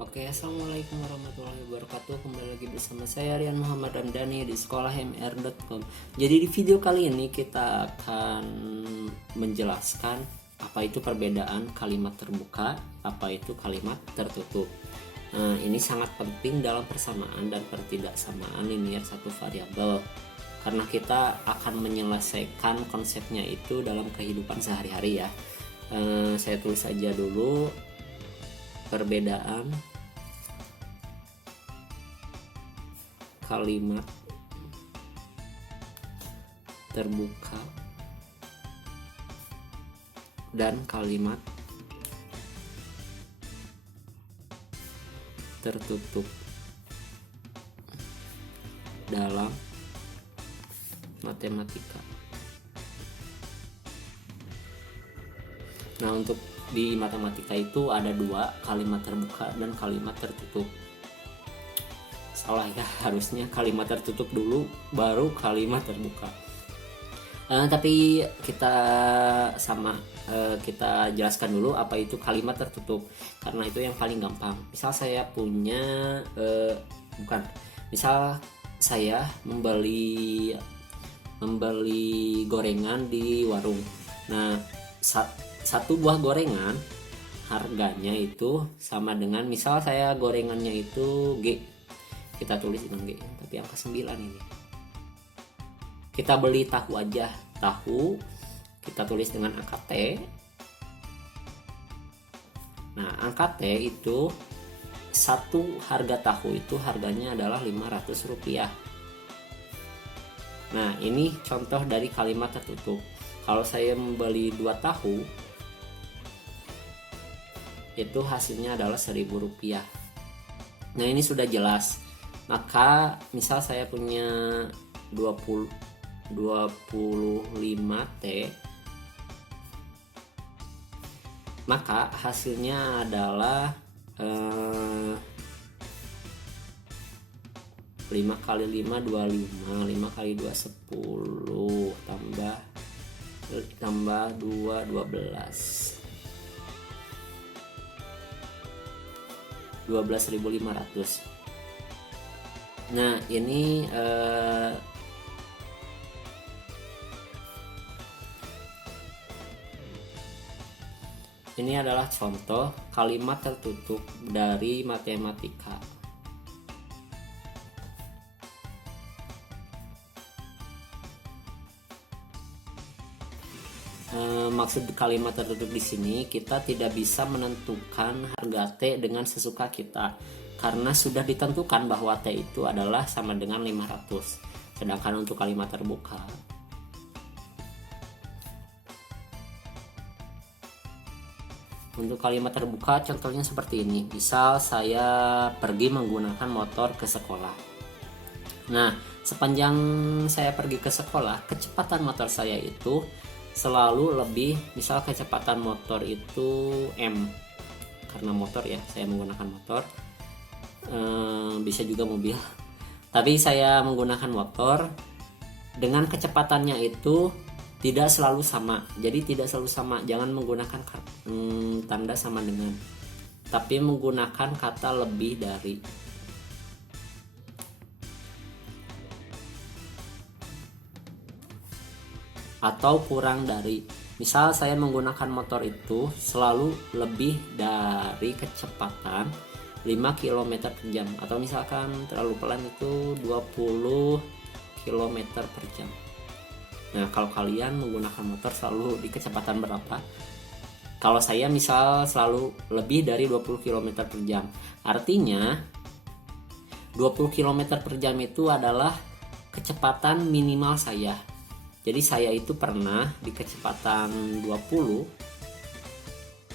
Oke, assalamualaikum warahmatullahi wabarakatuh. Kembali lagi bersama saya Rian Muhammad Ramdhani di sekolahmr.com. Jadi di video kali ini kita akan menjelaskan apa itu perbedaan kalimat terbuka, apa itu kalimat tertutup. Nah, ini sangat penting dalam persamaan dan pertidaksamaan linear satu variabel, karena kita akan menyelesaikan konsepnya itu dalam kehidupan sehari-hari ya. Saya tulis saja dulu perbedaan kalimat terbuka dan kalimat tertutup dalam matematika. Nah, untuk di matematika itu ada dua, kalimat terbuka dan kalimat tertutup. Salah ya, harusnya kalimat tertutup dulu baru kalimat terbuka. Tapi kita jelaskan dulu apa itu kalimat tertutup, karena itu yang paling gampang. Misal saya membeli gorengan di warung. Nah, satu buah gorengan harganya itu sama dengan, misal saya gorengannya itu G, kita tulis dengan G, tapi angka 9 ini. Kita beli tahu aja, tahu kita tulis dengan angka T. Nah, angka T itu satu harga tahu itu harganya adalah Rp500. Nah, ini contoh dari kalimat tertutup. Kalau saya membeli 2 tahu, itu hasilnya adalah Rp1.000. Nah, ini sudah jelas. Maka misal saya punya 25 T, maka hasilnya adalah 5 kali 5 25, 5 kali 2 10, tambah 2 12, 12.500. Nah, ini adalah contoh kalimat tertutup dari matematika. Maksud kalimat tertutup di sini, kita tidak bisa menentukan harga T dengan sesuka kita, karena sudah ditentukan bahwa T itu adalah sama dengan 500. Sedangkan untuk kalimat terbuka, contohnya seperti ini. Misal saya pergi menggunakan motor ke sekolah. Nah, sepanjang saya pergi ke sekolah, kecepatan motor saya itu selalu lebih, misal kecepatan motor itu M, karena motor ya, saya menggunakan motor, bisa juga mobil, tapi saya menggunakan motor. Dengan kecepatannya itu tidak selalu sama, jadi tidak selalu sama, jangan menggunakan tanda sama dengan, tapi menggunakan kata lebih dari. Atau kurang dari. Misal saya menggunakan motor itu selalu lebih dari kecepatan 5 km per jam, atau misalkan terlalu pelan itu 20 km per jam. Nah, kalau kalian menggunakan motor selalu di kecepatan berapa? Kalau saya misal selalu lebih dari 20 km per jam, artinya 20 km per jam itu adalah kecepatan minimal saya. Jadi saya itu pernah di kecepatan 20,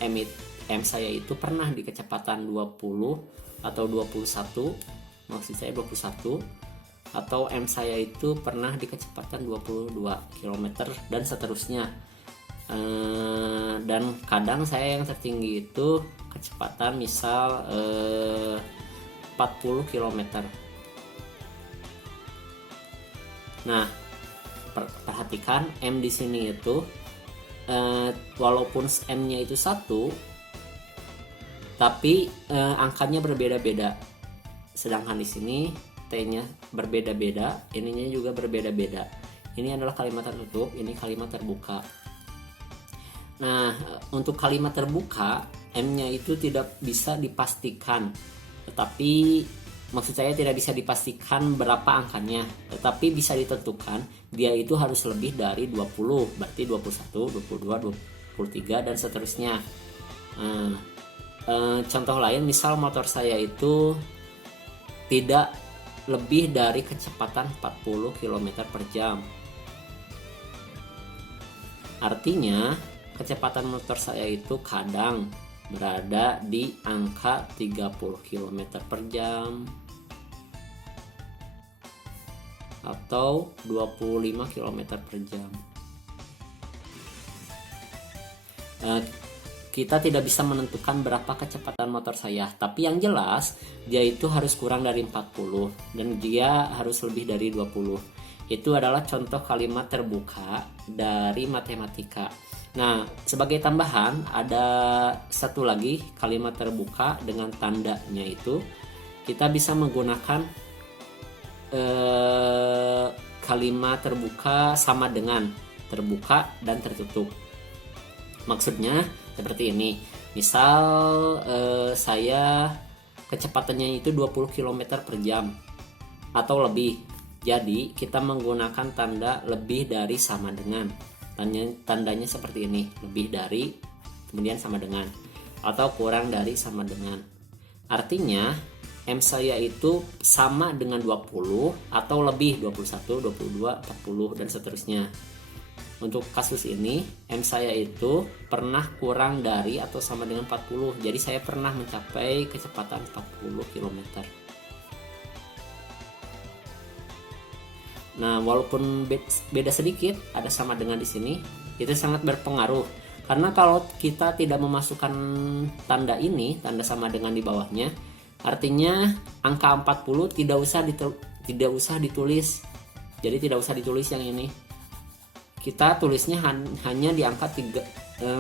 M saya itu pernah di kecepatan 20 atau 21, maksud saya 21, atau M saya itu pernah di kecepatan 22 km dan seterusnya. Dan kadang saya yang tertinggi itu kecepatan misal 40 km. Nah, perhatikan M di sini itu walaupun M-nya itu 1, tapi angkanya berbeda-beda. Sedangkan di sini T-nya berbeda-beda, ininya juga berbeda-beda. Ini adalah kalimat tertutup, ini kalimat terbuka. Nah, untuk kalimat terbuka, M-nya itu tidak bisa dipastikan. Tetapi maksud saya tidak bisa dipastikan berapa angkanya, tetapi bisa ditentukan dia itu harus lebih dari 20, berarti 21, 22, 23 dan seterusnya. Contoh lain, misal motor saya itu tidak lebih dari kecepatan 40 km per jam. Artinya kecepatan motor saya itu kadang berada di angka 30 km per jam atau 25 km per jam. Kita tidak bisa menentukan berapa kecepatan motor saya, tapi yang jelas dia itu harus kurang dari 40 dan dia harus lebih dari 20. Itu adalah contoh kalimat terbuka dari matematika. Nah, sebagai tambahan ada satu lagi kalimat terbuka dengan tandanya itu kita bisa menggunakan kalimat terbuka sama dengan terbuka dan tertutup. Maksudnya seperti ini. Misal saya kecepatannya itu 20 km per jam atau lebih. Jadi kita menggunakan tanda lebih dari sama dengan. Tandanya seperti ini, lebih dari kemudian sama dengan atau kurang dari sama dengan. Artinya M saya itu sama dengan 20 atau lebih 21, 22, 40 dan seterusnya. Untuk kasus ini M saya itu pernah kurang dari atau sama dengan 40. Jadi saya pernah mencapai kecepatan 40 km. Nah, walaupun beda sedikit, ada sama dengan di sini, itu sangat berpengaruh. Karena kalau kita tidak memasukkan tanda ini, tanda sama dengan di bawahnya, artinya angka 40 tidak usah ditulis. Jadi tidak usah ditulis yang ini. Kita tulisnya hanya di angka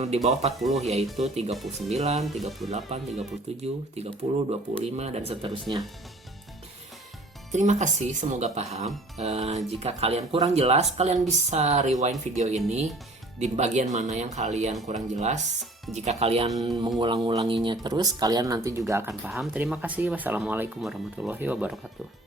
di bawah 40, yaitu 39, 38, 37, 30, 25 dan seterusnya. Terima kasih, semoga paham. Jika kalian kurang jelas, kalian bisa rewind video ini di bagian mana yang kalian kurang jelas. Jika kalian mengulang-ulanginya terus, kalian nanti juga akan paham. Terima kasih. Wassalamualaikum warahmatullahi wabarakatuh.